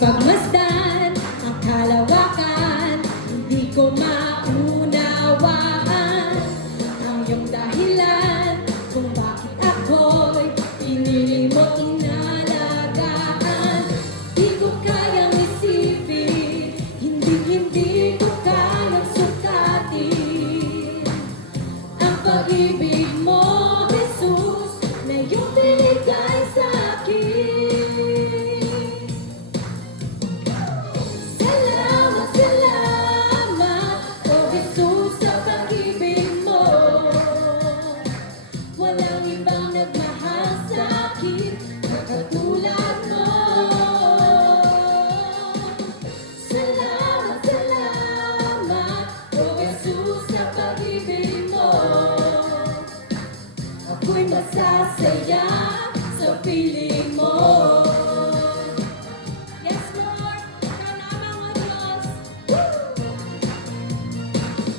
pagmasdan ang kalawakan, hindi ko maunawaan ang iyong dahilan kung bakit ako'y pinili mo inalagaan. Di ko kayang isipin, hindi ko kayang sukatin ang pag-ibig mo, Jesus, na iyong binigay sa akin. Walang ibang nagmahal sa akin na katulad mo. Salamat, salamat, O Jesus, sa pag-ibig mo. Ako'y masasaya sa piling mo. Yes, Lord, salamat mo, Diyos.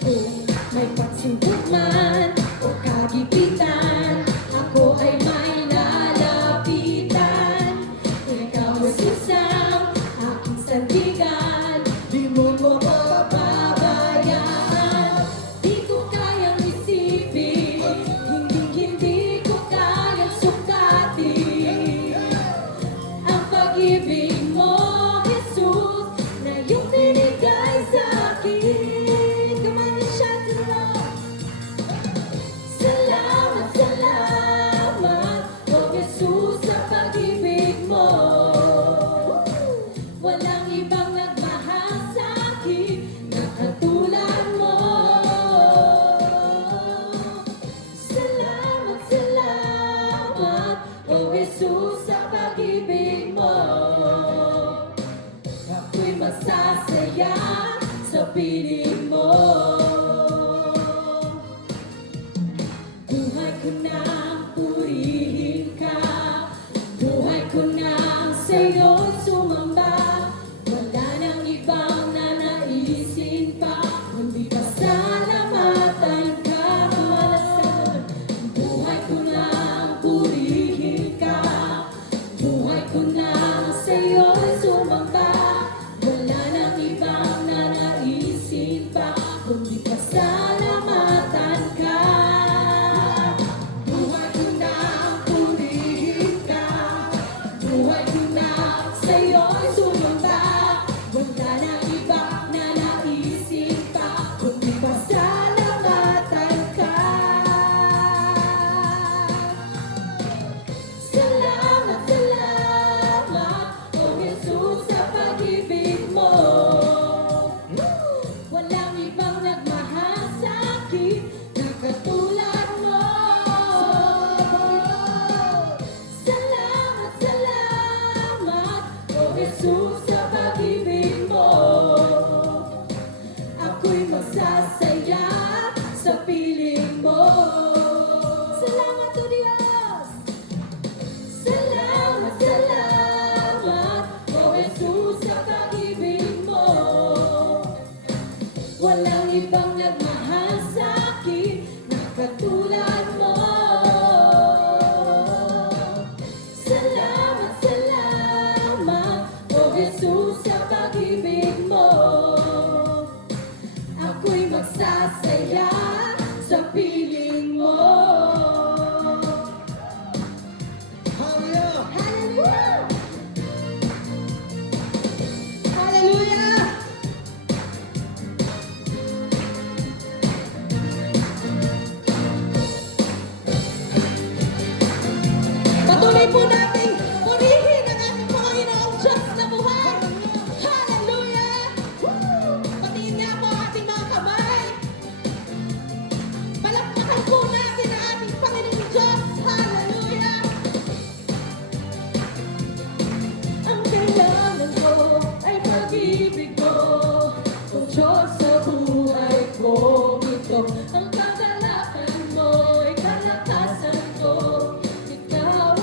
Kung may pagsubok man o kagipitan, ako ay may lalapitan. Ikaw, Jesus, ang aking sandigan, di mo ko pababayaan. Di ko kayang isipin, hindi ko kayang sukatin ang pag-ibig mo, Jesus, na iyong binigay sa akin. Come on, shout it out. Salamat, salamat, O Jesus, sa pag-ibig mo. Walang ibang nagmahal sa akin na katulad mo. Salamat, salamat, O Jesus, sa pag-ibig mo. Ako'y masasaya sa piling mo. Buhay ko nang purihin ka, buhay ko nang sa'yo'y sumamba. Wala nang ibang nanaisin pa, kundi pasalamatan ka. Buhay ko nang purihin ka, buhay ko nang sa'yo'y sumamba. Wala nang ibang nanaisin pa, kundi pasalamatan ka. Buhay ko nang purihin ka, buhay ko nang sa'yo'y sumamba. Wala nang ibang nanaisin pa, kundi pasalamatan ka. Salamat, salamat, O Jesus, sa pag-ibig mo. Walang ibang nagmahal sa akin na katulad mo. Salamat, salamat, O Jesus, sa pag-ibig mo. Ako'y masasaya sa piling mo. Salamat, O Diyos. Salamat, salamat, O Jesus, sa pag-ibig mo. Walang ibang nagmahal sa akin na katulad mo. Salamat, salamat, O Jesus, sa pag-ibig mo. Ako'y magsasaya sa piling mo. Hallelujah! Hallelujah! Hallelujah! Patuloy po nating purihin ang ating Panginoong Diyos na buhay. Hallelujah! Patingin nga po ang ating mga kamay. Palakpakan po natin ang ating Panginoong Diyos. Hallelujah! Ang kailangan ko ay pag-ibig mo, O Diyos sa buhay ko ito. Ang kagalakan mo ay kalakasan ko. Ikaw ang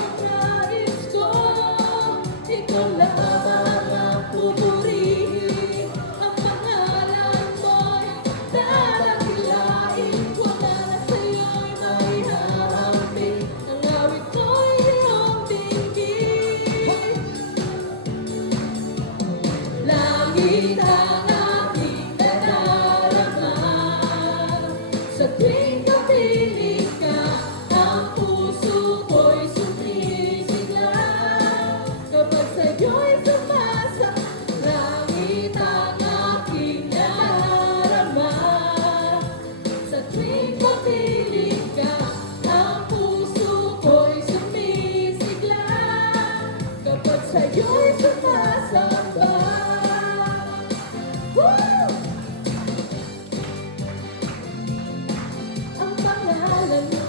pangalan mo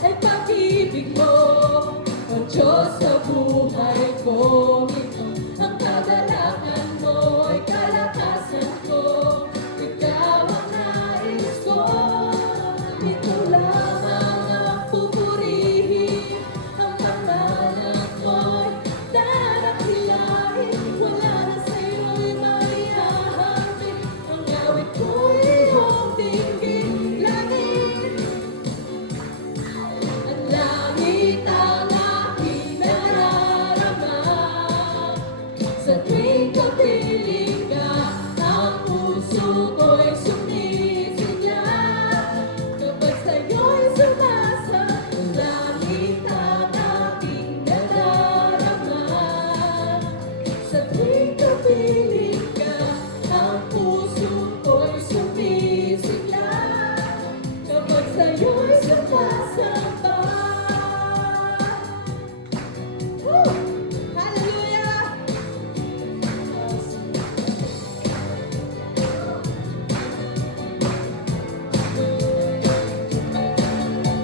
ay pag-ibig mo. O Diyos sa buhay ko ito, ang kagalakan mo ay kalakasan ko. Ikaw ang nais ko, ito lamang ang pupurihin. Ang pangalan mo'y dadakilain, wala na sa'yo'y maihahamon. Ang awit ko'y iyong dinggin langit. Ang langit ang aking nararama. Sa tuwing kapiling ka, ang puso ko'y sumisigla. Kapag sa'yo'y sumasa, ang langit ang aking nadarama. Sa tuwing kapiling ka, ang puso ko'y sumisigla. Kapag sa'yo'y sumasamba. Woo! Hallelujah!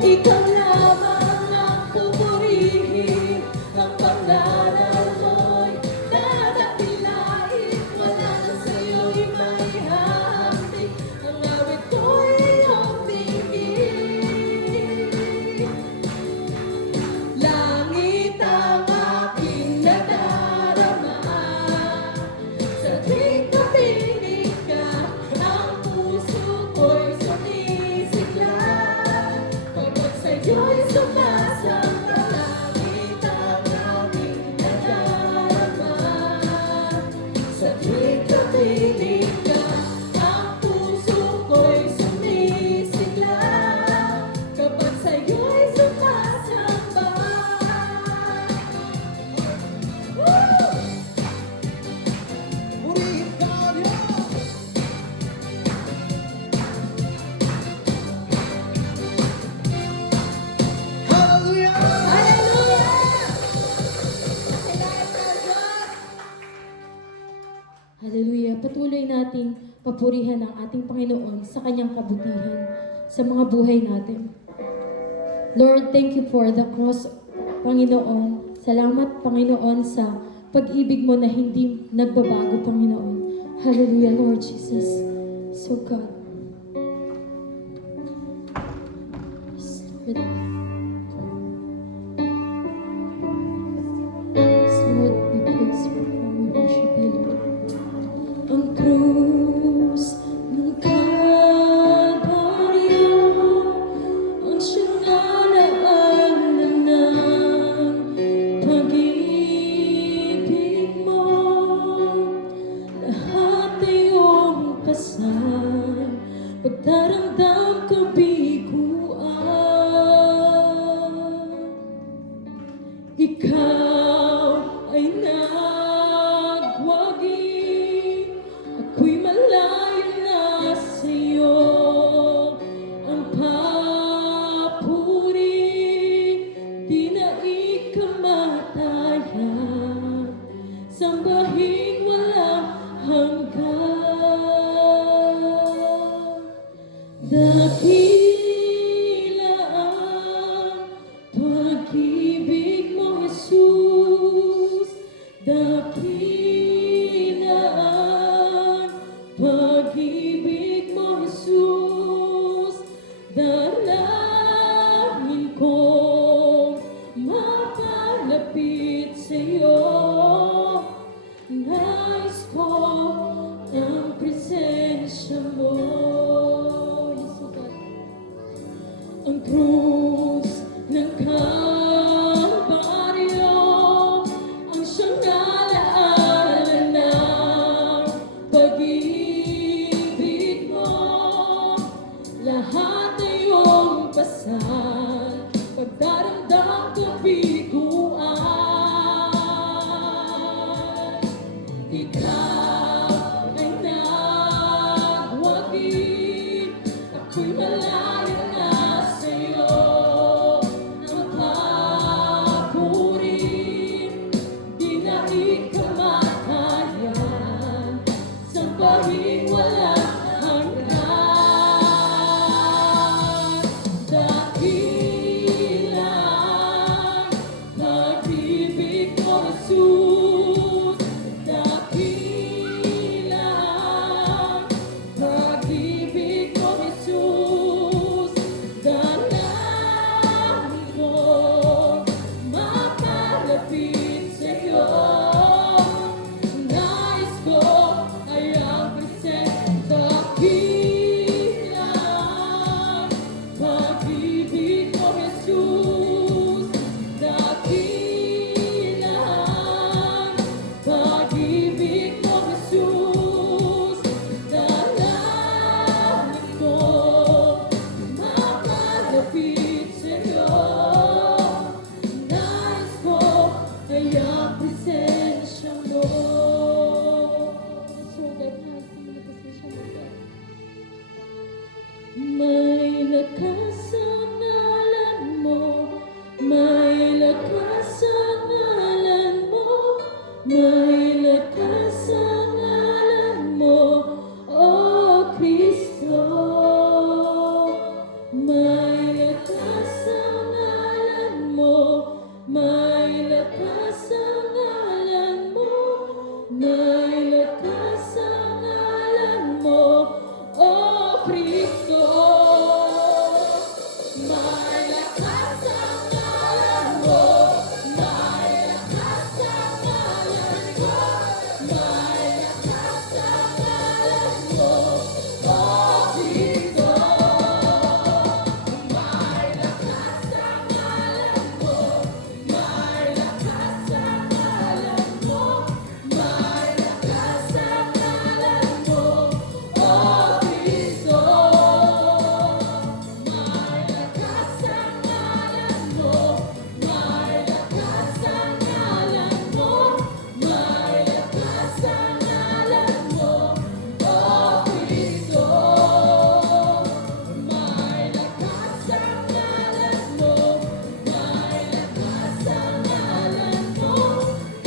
Ikaw lamang ang pupurihin, ang pangalan mo'y dadakilain, wala na sa'yo'y maihahamon. Ang awit ko'y iyong dinggin. Langit ang aking nadarama. Sa tuwing kapiling ka, ang puso ko'y sumisigla. Kapag sa'yo'y sumasamba, langit ang aking nadarama. Sa tuwing kapiling ka, ang puso ko'y sumisigla. Kapag sa'yo'y sumasamba. Woo! Purihin ka, Diyos! Hallelujah! Hallelujah! Kailangan ka, Diyos! Hallelujah! Patuloy nating papurihan ang ating Panginoon sa kanyang kabutihan sa mga buhay natin. Lord, thank you for the cross, Panginoon. Salamat, Panginoon, sa pag-ibig mo na hindi nagbabago, Panginoon. Hallelujah, Lord Jesus. So God. Yes, Lord. Yes, Lord, we praise you, we worship you, Lord. Ang krus ng Kalbaryo, ang siyang alaanan ng pag-ibig mo. Lahat ay iyong pasan, pagdaramdam kabiguan. Ikaw ay nagwagi, ako'y malayo na sa'yo. Ang papuri, di na ikamatayan, sambahin walang hanggan. Dakila ang pag-ibig mo, Jesus. Dakila ang pag-ibig mo, Jesus. Dalangin kong mapalapit sa'yo. Nais ko ang presensya mo. Yes, oh God. Ang krus ng Kalbaryo, ang siyang alaanan ng pag-ibig mo. Lahat ay iyong pasan, pagdaramdam kabiguan. Ikaw ay nagwagi, ako'y malayo na sa'yo. Ang mapalapit sa'yo. Nais ko ay ang presensya mo. Sugat natin na presensya mo, God. May lakas ang ngalan mo, may lakas ang ngalan mo, may lakas ang ngalan mo, O Kristo. May lakas ang ngalan mo, may lakas ang ngalan mo, may lakas ang ngalan mo, O Kristo. May lakas ang ngalan mo, may lakas ang ngalan mo, may lakas ang ngalan mo, O Kristo. May lakas ang ngalan mo, may lakas ang ngalan mo, may lakas ang ngalan mo, O Kristo. May lakas ang ngalan mo, may lakas ang ngalan mo, may lakas ang ngalan mo, O Kristo. May lakas ang ngalan mo, may lakas ang ngalan mo,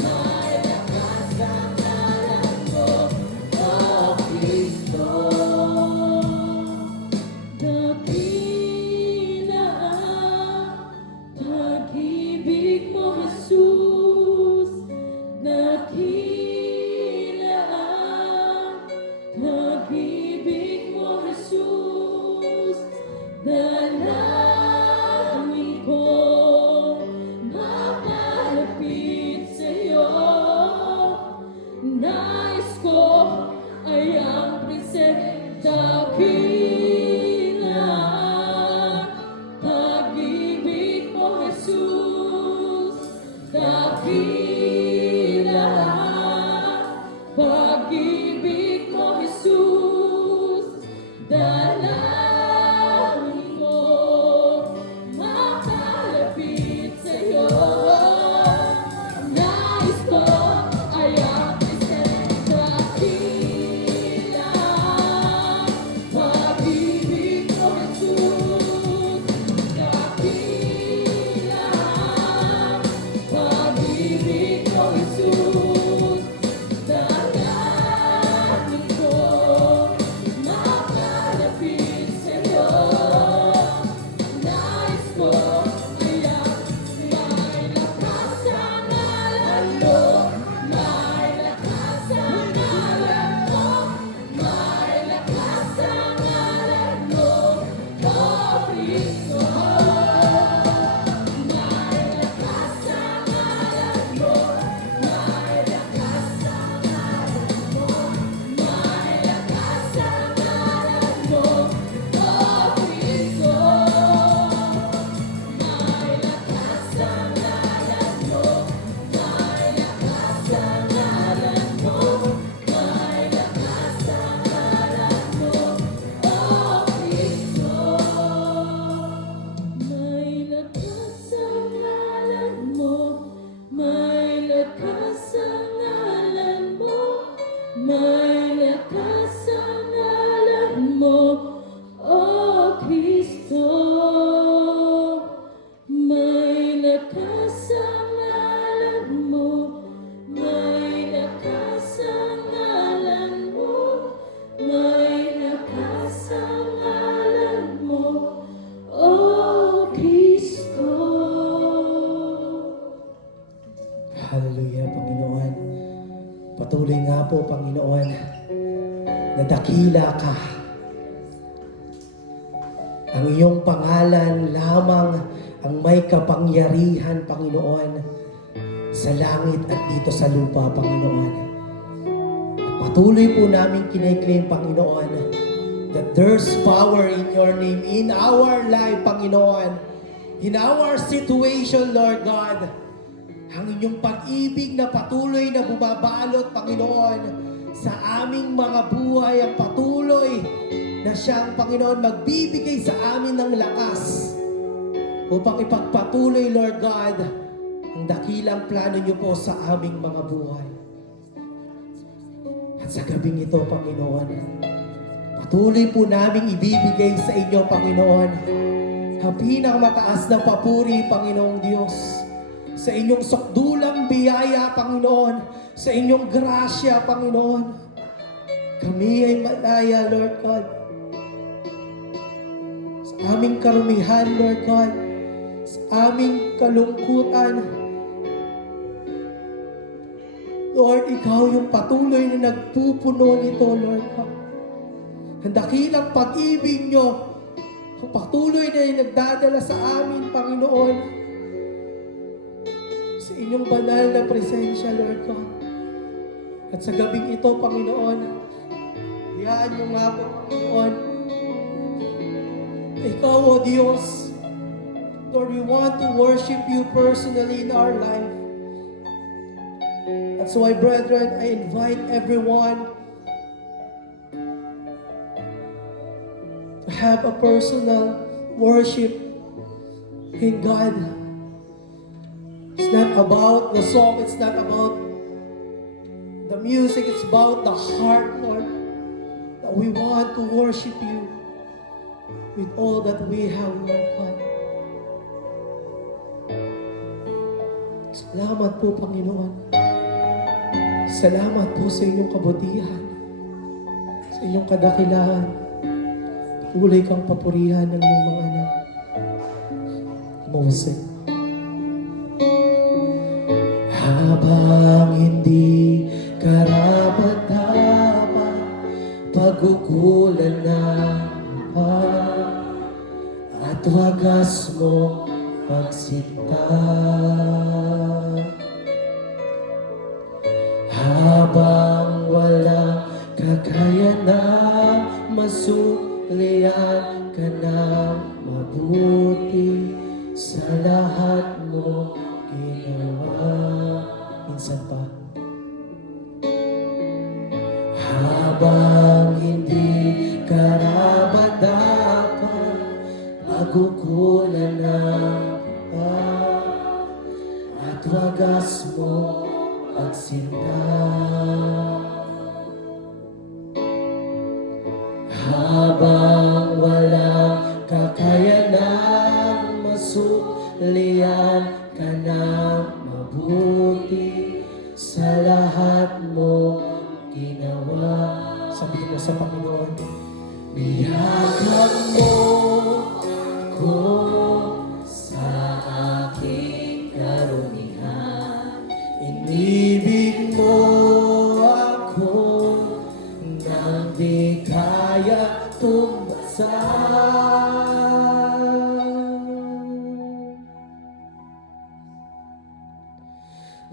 may lakas ang ngalan mo, O Kristo. Dakila ang pag-ibig mo, Jesus. Dakila ang pag-ibig mo, Jesus. Dalangin ko mapalapit sa'yo. Nais ko ay ang presensya. Dakila pag-ibig mo, Jesus. Dakila pag-ibig mo, Jesus. Dalangin ko mapalapit sa'yo. Nais ko ay ang presensya. Dakila pag-ibig mo, Jesus. Dakila pag-ibig mo, Jesus. Dalangin ko mapalapit sa'yo. Nais ko ay ang may lakas ang ngalan mo, may lakas ang ngalan mo, may lakas ang ngalan mo, O Kristo. May lakas ang ngalan mo, may lakas ang ngalan mo, may lakas ang ngalan mo, O Kristo. May lakas ang ngalan mo, may lakas ang ngalan mo, may lakas ang ngalan mo, O Kristo. May lakas ang ngalan mo, may lakas ang ngalan mo, may lakas ang ngalan mo, O Kristo. May lakas ang ngalan mo, may lakas ang ngalan mo, may lakas ang ngalan mo, O Kristo. Hallelujah, Panginoon. Patuloy nga po, Panginoon, na dakila ka. Ang iyong pangalan lamang ang may kapangyarihan, Panginoon, sa langit at dito sa lupa, Panginoon. At patuloy po namin kiniklaim, Panginoon, that there's power in your name, in our life, Panginoon, in our situation, Lord God. Ang inyong pag-ibig na patuloy na bumabalot, Panginoon, sa aming mga buhay, ang patuloy na siyang, Panginoon, magbibigay sa amin ng lakas upang ipagpatuloy, Lord God, ang dakilang plano niyo po sa aming mga buhay. At sa gabing ito, Panginoon, patuloy po naming ibibigay sa inyo, Panginoon, ang pinakamataas na papuri, Panginoong Diyos, sa inyong sukdulang biyaya, Panginoon, sa inyong grasya, Panginoon. Kami ay malaya, Lord God, sa aming karumihan, Lord God, sa aming kalungkutan. Lord, Ikaw yung patuloy na nagpupuno nito, Lord God. Ang dakilang pag-ibig nyo, ang patuloy na yung nagdadala sa amin, Panginoon, sa inyong banal na presensya, Lord God. At sa gabing ito, Panginoon, hayaan nyo nga po, Panginoon, Ikaw, O Diyos, Lord, we want to worship You personally in our life. That's why, brethren, I invite everyone to have a personal worship in God. It's not about the song, it's not about the music, it's about the heart, Lord, that we want to worship You with all that we have, Lord God. Salamat po, Panginoon. Salamat po sa inyong kabutihan, sa inyong kadakilahan. Patuloy kang papurihan ng iyong mga anak. Mose. Habang hindi karapat-dapat, pagkukulan na pa, at wagas mo pagsinta. Habang wala kakayanan, masulian ka na mabuti sa lahat mo ginawa. Minsan pa. Habang hindi karapat-dapat, magkukulan na pa, at wagas mo pagsinta. Habang walang kakayanan, masulian ka na mabuti sa lahat mo ginawa. Sabihin mo sa Panginoon, niyakap mo ko sa aking karumihan. Inibig mo ako nang di kaya tumbasan.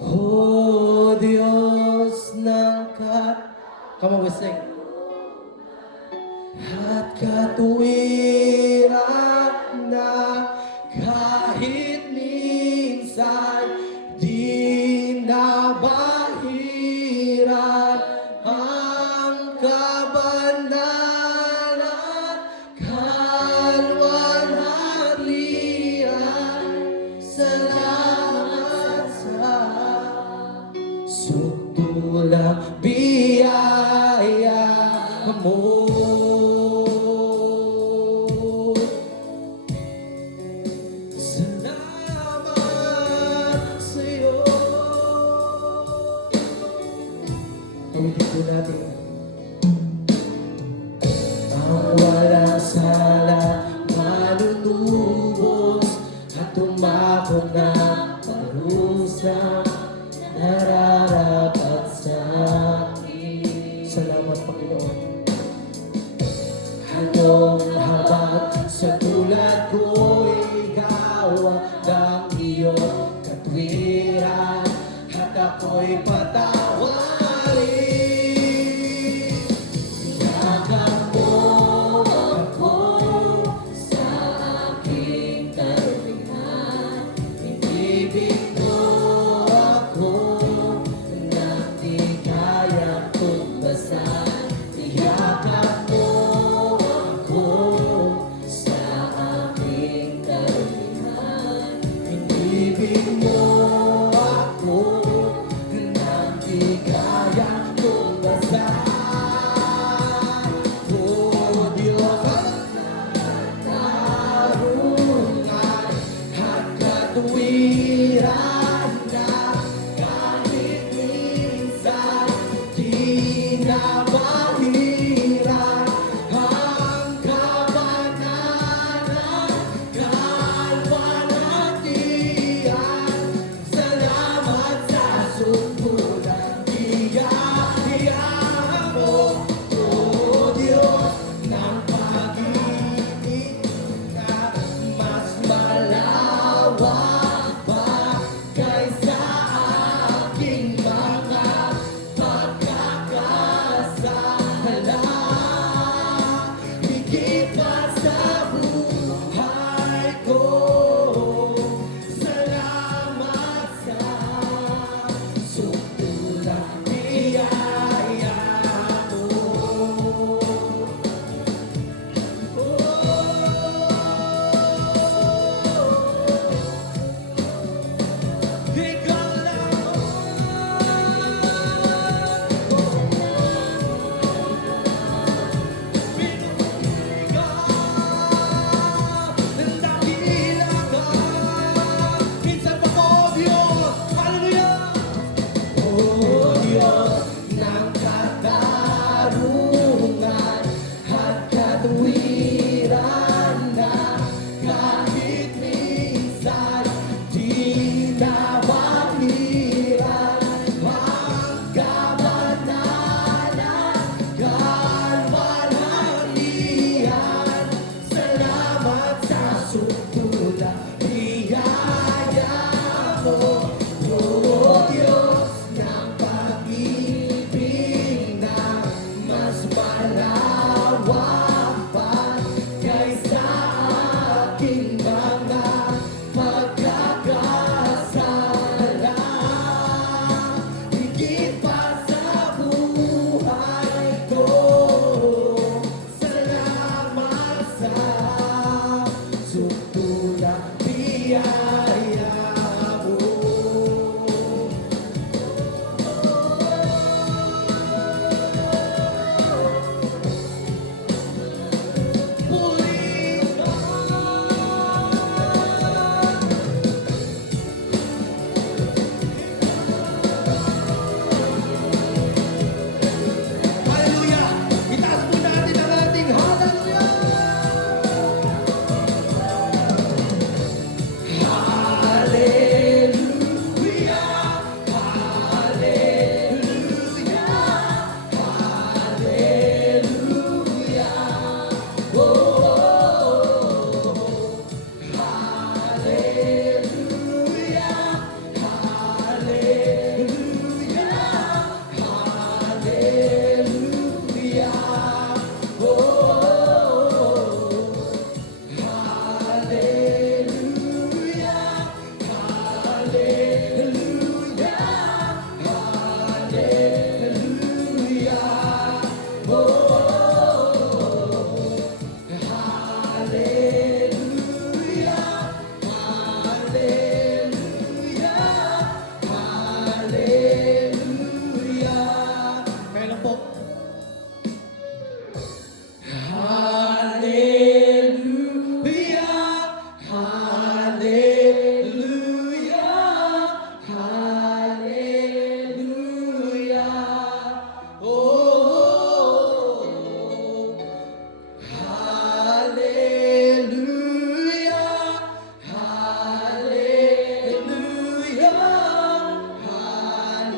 Oh Diyos ng come on, we sing. At katuwiran na kahit minsan di na bahiran ang kabanalan, kalwalharian. Salamat sa sukdulang biyaya mo. Salamat biyaya mo. Purihan. Hallelujah! Itaas po natin ang ating hallelujah! Meron po. Hallelujah, hallelujah, hallelujah. Oh, hallelujah, hallelujah, hallelujah.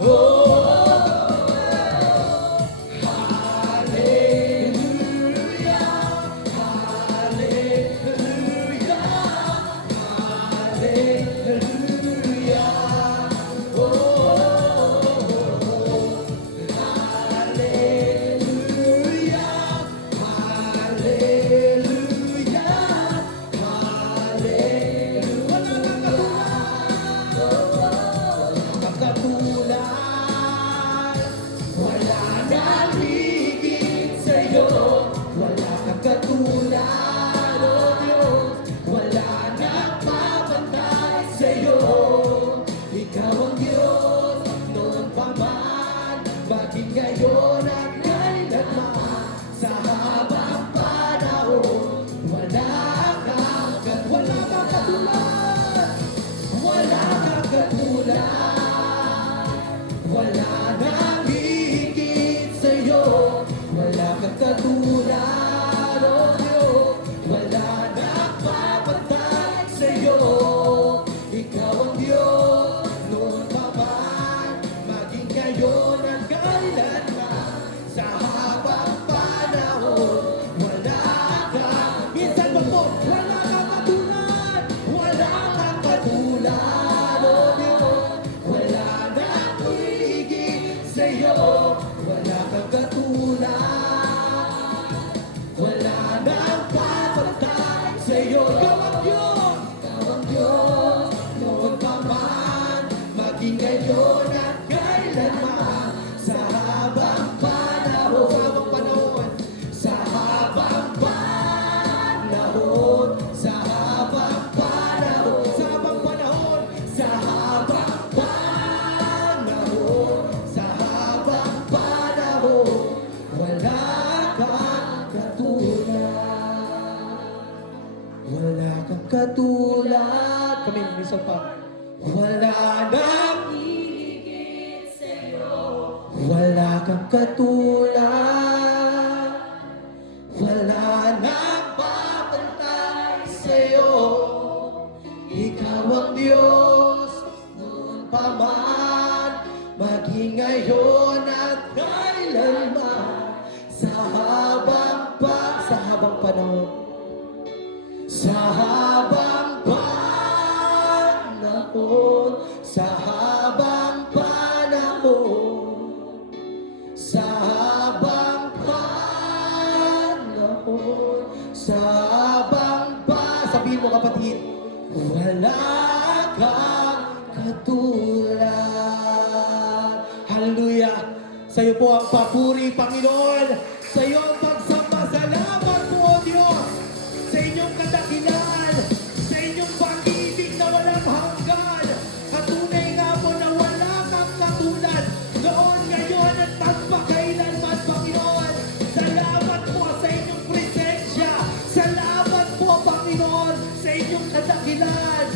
Oh. Katulad, oh Diyos, wala nang mapantay sa'yo. Ikaw ang Diyos, noon pa man, maging ngayon at kailanman. Sa habang panahon, wala kang katulad. Wala kang katulad. Wala nang higit sa'yo. Wala kang katulad. Oh Diyos, wala nang mapantay sa'yo. Ikaw ang Diyos, noon pa man, maging ngayon at kailanman. Sa habang panahon, wala kang, minsan ba po, wala kang katulad. Wala kang katulad, oh Diyos, wala nang higit sa'yo. Wala kang katulad. Wala nang papantay sa'yo. Ikaw ang Diyos, noon pa man, maging ngayon at kailanman. Sa habang panahon, sa habang panahon, sa habang panahon, sa habang panahon, sa habang panahon, sa habang panahon, wala kang katulad. Wala kang katulad. Kami, minsan pa. Wala nang higit sa'yo. Wala kang katulad. Wala nang papantay sa'yo. Ikaw ang Diyos, noon pa man, maging ngayon at kailanman. Sa habang panahon, sa habang panahon, sa habang panahon, sa habang panahon, sa habang sabihin mo kapatid, wala kang katulad. Hallelujah! Sa'yo po ang papuri, Panginoon. Sa'yo ang pagsamba. Salamat po, O Diyos. Sa po, Panginoon, sa inyong kadakilan.